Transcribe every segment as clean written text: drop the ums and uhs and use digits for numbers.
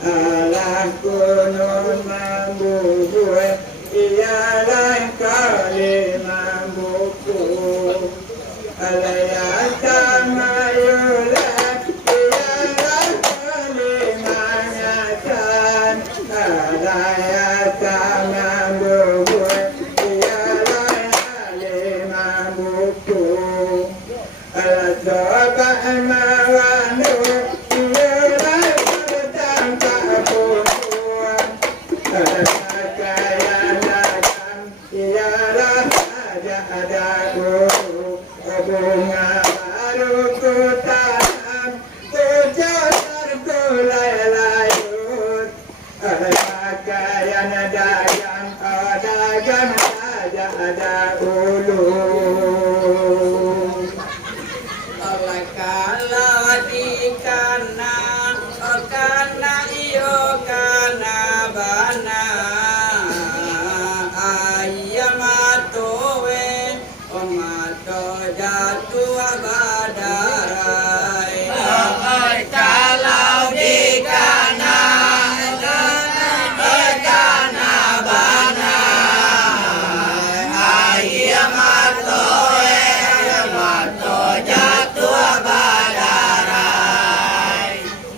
alah kunun mambubuh ialah kali mambuku alayatan mayulah ialah kali mangatan alayatan mambubuh ialah kali mambuku alatobah mawandu ialah bertang tak pupuan alatakayan datang ialah ada guru bunga baru ku tanam tujuh terkulai layut alatakayan dagang dagang saja ada ulu Kala di kana kana iyo kana bana ayamatowe omato jatu abadarai kalau di kana kana bana ayamatowe omato jatu abadarai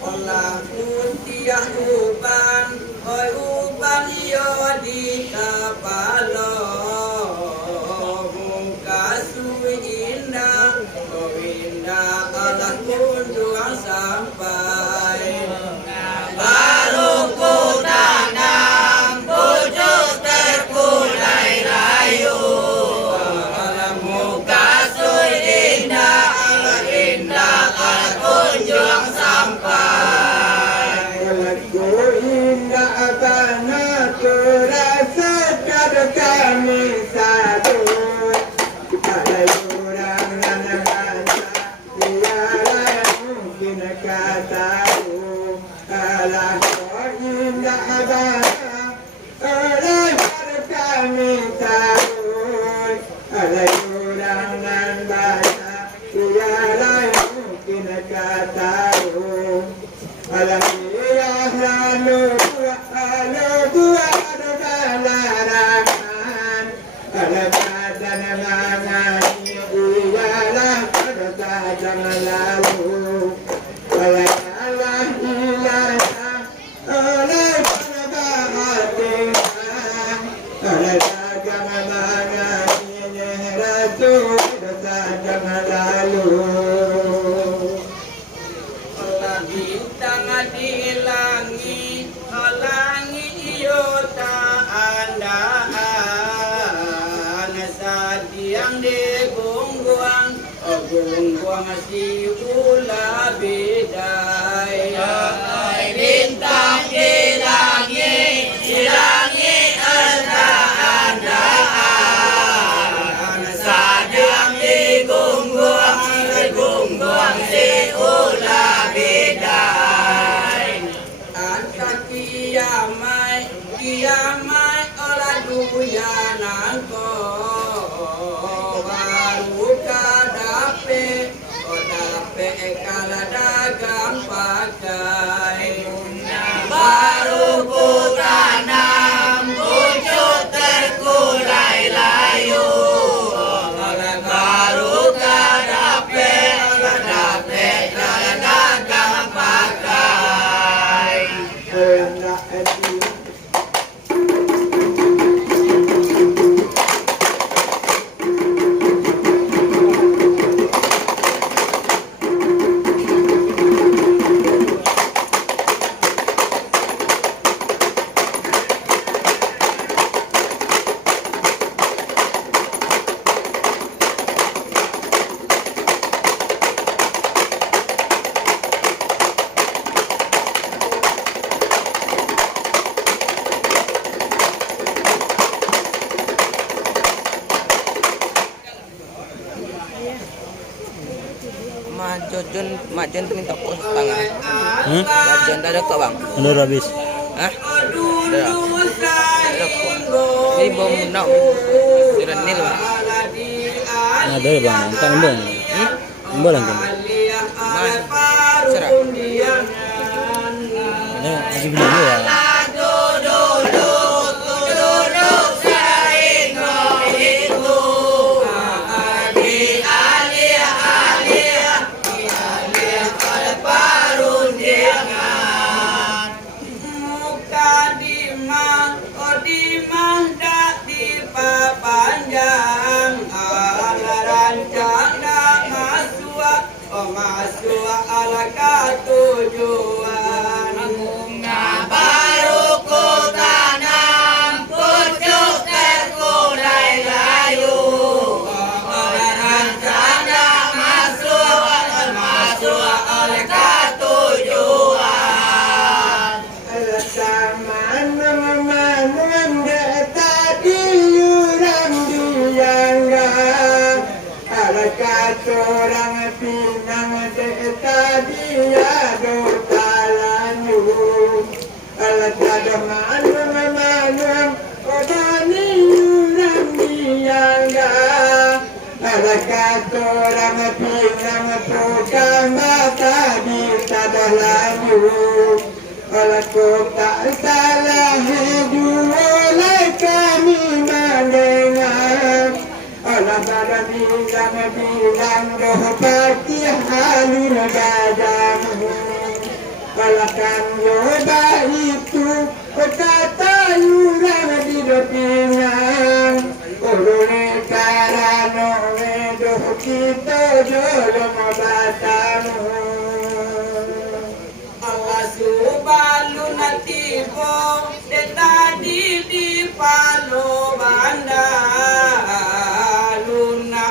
olah utiah uban oi uban iyo di kapalo mungkasui indah oh indah alah kunjungan sampai baru ku tanam pucuk terkulai layu alah mungkasui indah alah indah alah kunjungan sampai Aku indah karena terasa pada kami satu ada orang dan bangsa tiada mungkin kataku alah kau indah karena pada kami satu ada orang dan bangsa tiada mungkin kataku Alhamdulillah lalu dua larangan Alhamdulillah mengani ialah pada lalu Alhamdulillah ilaha oleh pada hatikan Alhamdulillah mengani rasul pada lalu bintang di langit langit iyo tak andaan sadiang di gungguang gungguang si ula bidai bintang di langit tak andaan sadiang di gungguang gungguang si ula bidai anta kiamai kiamai olah duyananko baru kadape odape kala dagang pakai baru ku tanam pucuk terkulai layu olah baru kadape odape kala dagang pakai hendak Majen tu minta pos tangan. Majen dah dekat bang. Udah habis. Hah? Dah. Ini bom nak. Sudah nil bang. Ada bang. Kan bang. Bang kan. Mas. Serap. Ini lagi belum ya. Panjang alaran cakna masua ala katujuan bunga baru ku tanam pucuk terkulai layu alaran cakna masua ala katujuan alasan manum tadi orang pinang tadi ado talanyu alat ada manum odani urang diangga alat orang pinang prokama tadi tadalanyu alat kota salah dua kami mendengar alam pada bilang doh pati halun gadamu alakan yoba itu kata yurang di dopingan ulune karano doh kita jolong batamu Allah subalun tibo tadi di palo banda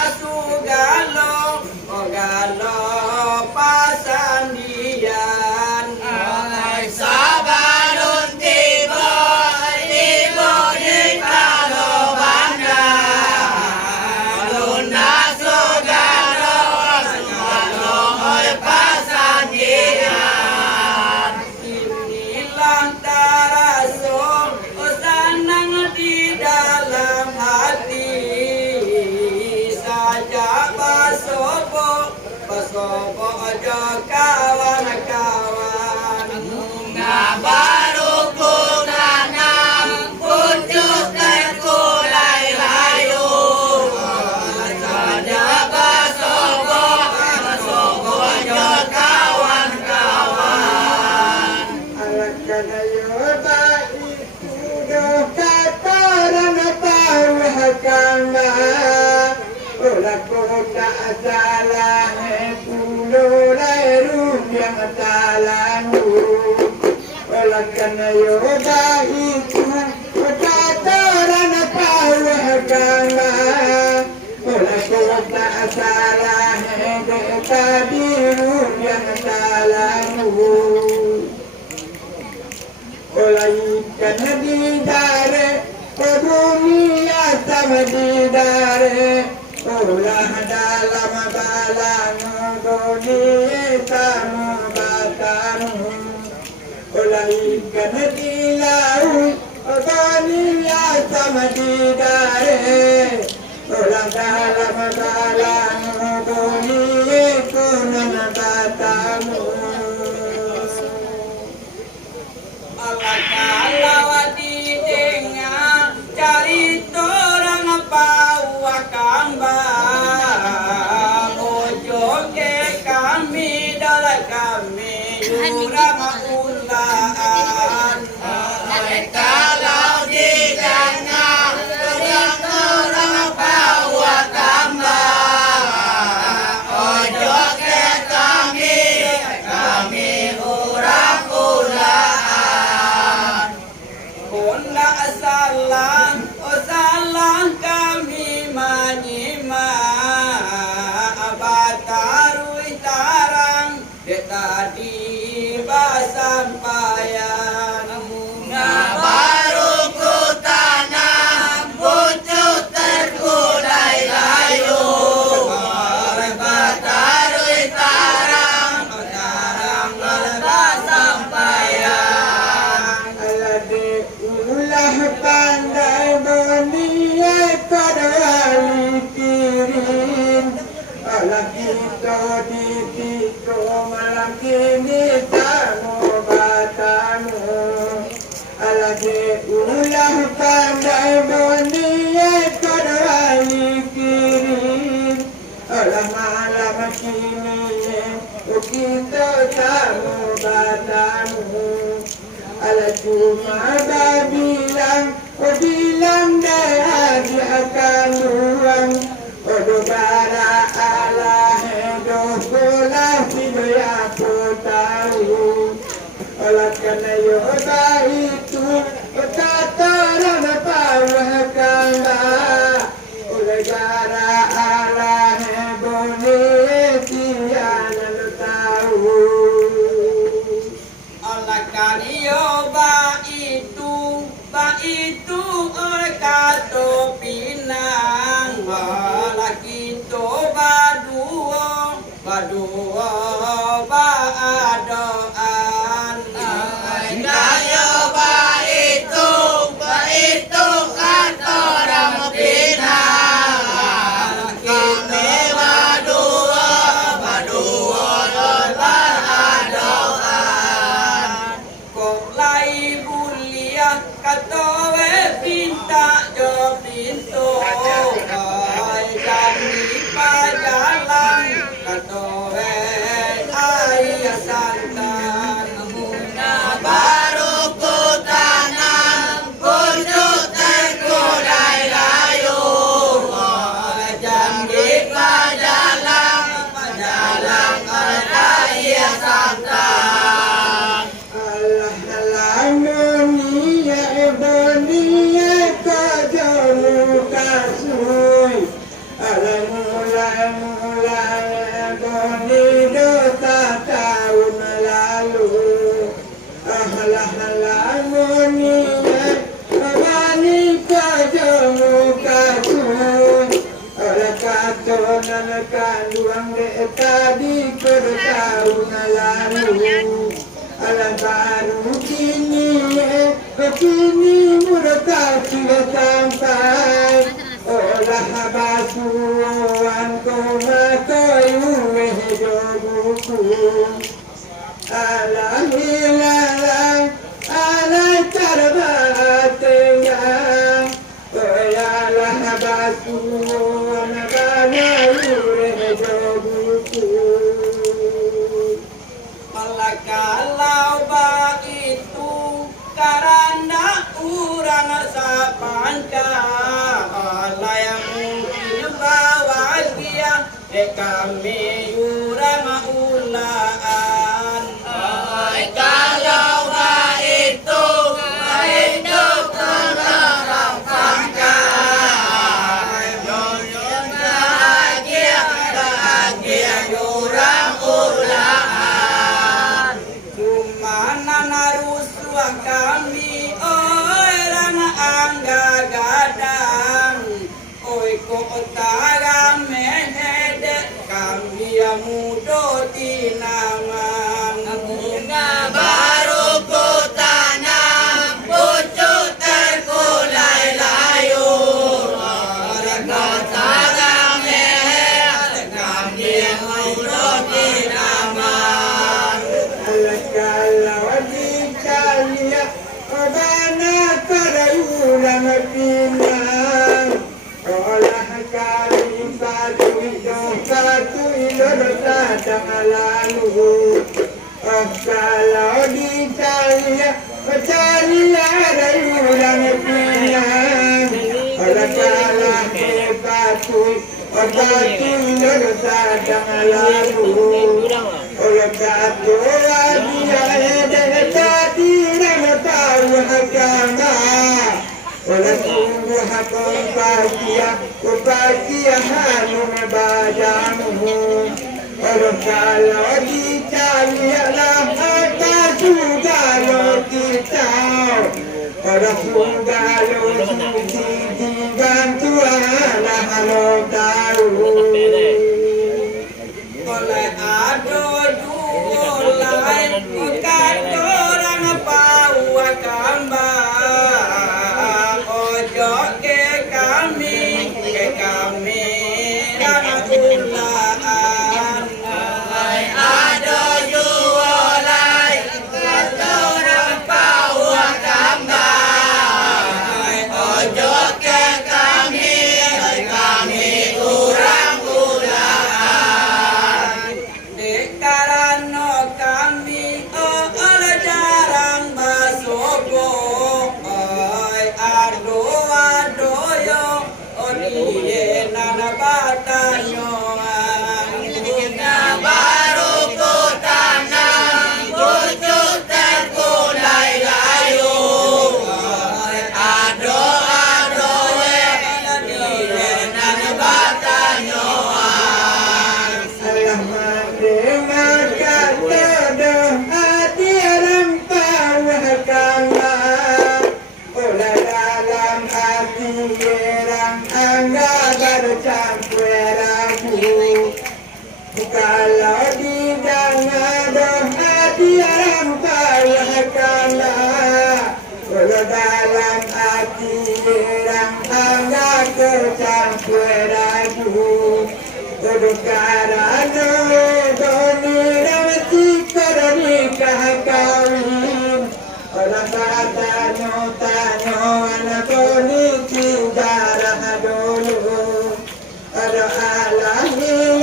asugalo ogalo pasandian alai sabalun tibo di palo banda luna sugalo pasandian inilah taraso sanang di dalam hati Pasopo aja kawan-kawan bunga baru ku tanam pucuk terkulai layu saja pasopo aja kawan-kawan alakan ayoba itu doh kataran tahu hakama olah kota salah yang talangu olah kana yoba itu kataran pawagama olah kota salah tabiru yang talangu olah ikan di dare bumi asam di dare olah dalam balangu dunia tamu batamu olah ikan di laut dunia sama di dare olah dalam balangu dunia kunan batamu Allah kalau didengar cari orang pawa kambang ojo ke kami dalam kami urang ulaan kalau didengar orang pawa kambang ojo ke kami urang ulaan kamu ala cuma bilang dah dia akan luang odo bara ala hidup bola sibaya tahu olah karena yoga itu kata rana pawahkan oleh gara ala hidup tiada tahu olah karena ba itu oleh kata pinang olah kita baduo ba adoan kayo ba itu kata orang pinang kami baduo ba adoan kok lai bulia kata we pinta jo pintu ay kami pajalan kata we ay santan muna baru ku tanam kunjuk terkulai layu janji pajalan ay santan Allah dunia dunia kajamu kasui Allah mulai dosa tahun lalu Allah dunia kembali kajamu kasui oleh kata nanakan duang tadi bertahun lalu alam baru kini mereka sudah sampai olah basuhan komakoyu hidup alam hilang alam terbatenya olah basuhan komakoyu hidup kalau ba itu karena urang sapanca Allah yang mungkin bahagia kami urang ulaan kalau ba itu karena sapanca bahagia urang ulaan mana naruswa kami orang angga gadang oi kota gamede kami mudo tinangan bunga baru ku tanam pucuk terkulai layu orang kota gamede kami mudo tinangan kalau dicari bana kerayulan pinang olah kali satu datang lalu kalau dicari kerayulan pinang olah kalah satu datang lalu oleh kata dia tadi nama tahu agama oleh sungguh bahagia hanum badamu oleh kalau dicari alam atas segala kita oleh segala suci dibantu Allah Allah tahu oleh ado dulai kata orang pawa kamba ojo ke kami rangkulaan ado jualai kata orang pawa kamba karano doni rawati karani kahakawin orang tanyo anak doni cindarah dulu ada alahi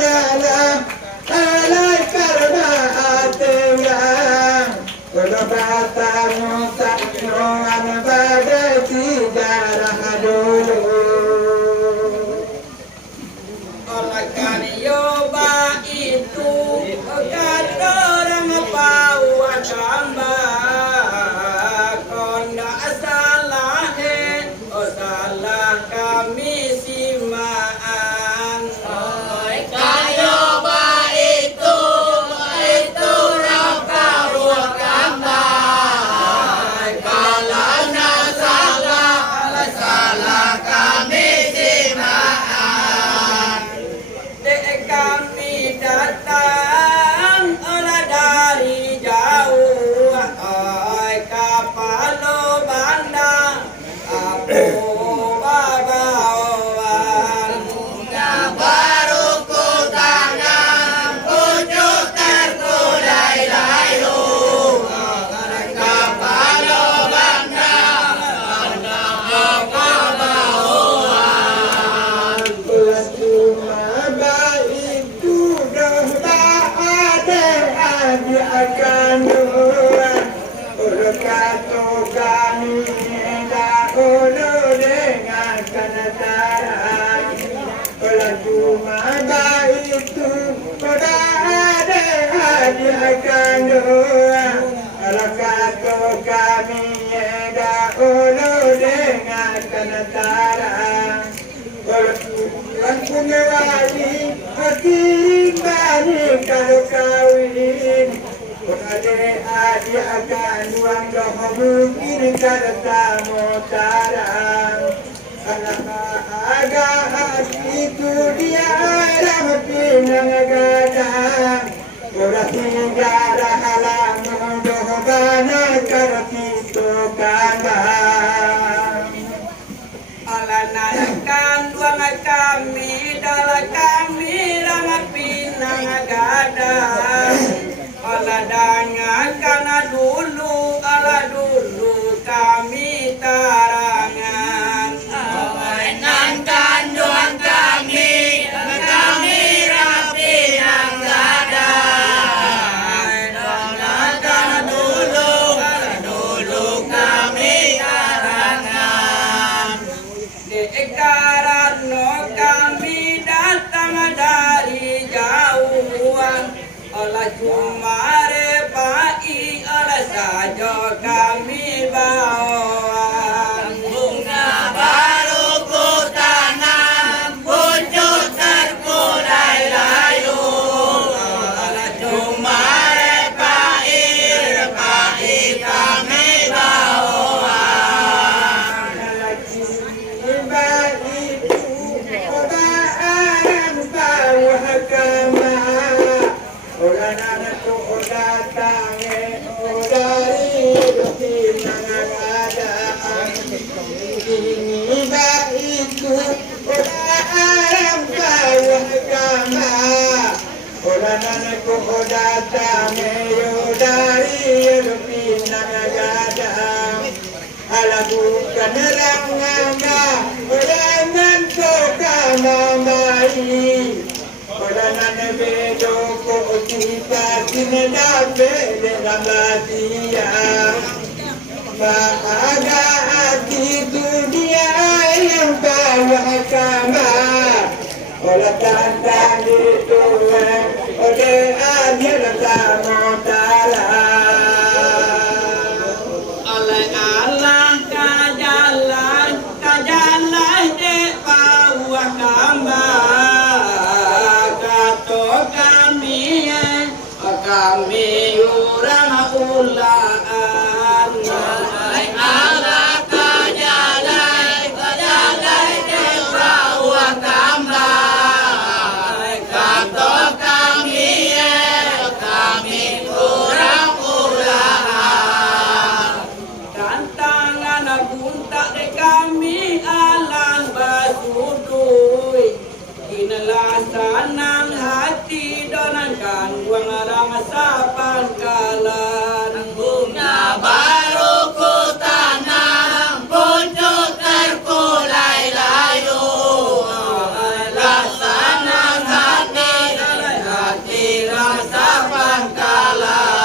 alai karena ateyang kalau tanyo anak badai cindarah dulu olakan yoba itu kata orang pawa kamba konda salah salah kami simaan kayo ba itu orang pawa kamba kalau na salah kami simaan kami datang olah dari jauh kapalo banda aku bagawan baru ku tanam pucuk terkulai layu kapalo banda aku bagawan cuma itu dah tak ada akan katokan dah dengan kanataran olah cuma itu dah ada akan olah katokan dah dengan kanataran Tuhan punya wali hati bani kalau kawin Ade akan uang dah mungkin kata motarang anak agak itu dia dah pinang gadang orang tinggal halam doh bana karti to kandang ala narakan duang kami dalam kami rangat pinang gadang ala dangakan ala dulu kami tarangan mainkan doang kami rapi yang gadang dangakan dulu kami tarangan karena kami datang dari jauhan olah cuma repai olah saja kami bawa bunga baru ku tanam pucuk terkulai layu olah cuma repai kami bawa orang anak tu datang dari pinang gadang ini itu orang bawah kama orang anak tu datang dari pinang gadang ala bukan rangga orang tu kama mai Orang bedo ko kita tinda bede rambatia Maaga hati dunia yang bawah kama Olah tantang itu ode adil sama tala Alang kajalan de bawah kama kami orang ulaan ala kajalai dewa tambah kato kami masa pangkalan bunga baru ku tanam, pucuk terkulai layu. Laksana hati masa pangkalan.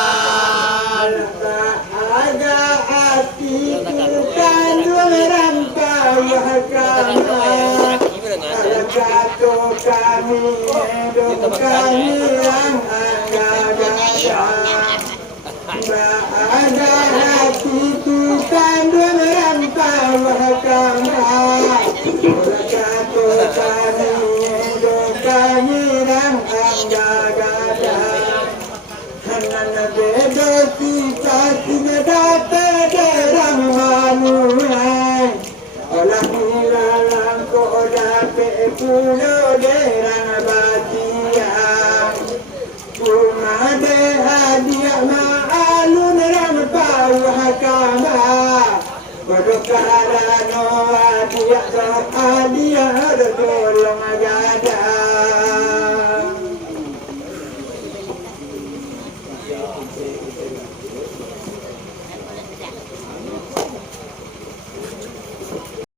ada hati bukan merantau agama. Jatuh kami hidup kami yang ada. Ada hati bukan merantau agama. Jatuh kami hidup kami yang ada. Hanan beda kita dapat derang manuai. Olah hilang ko dapat puno derang batia. Kumade hadiah maalun ram pau hakama. Badokara no hadiah dolong agada.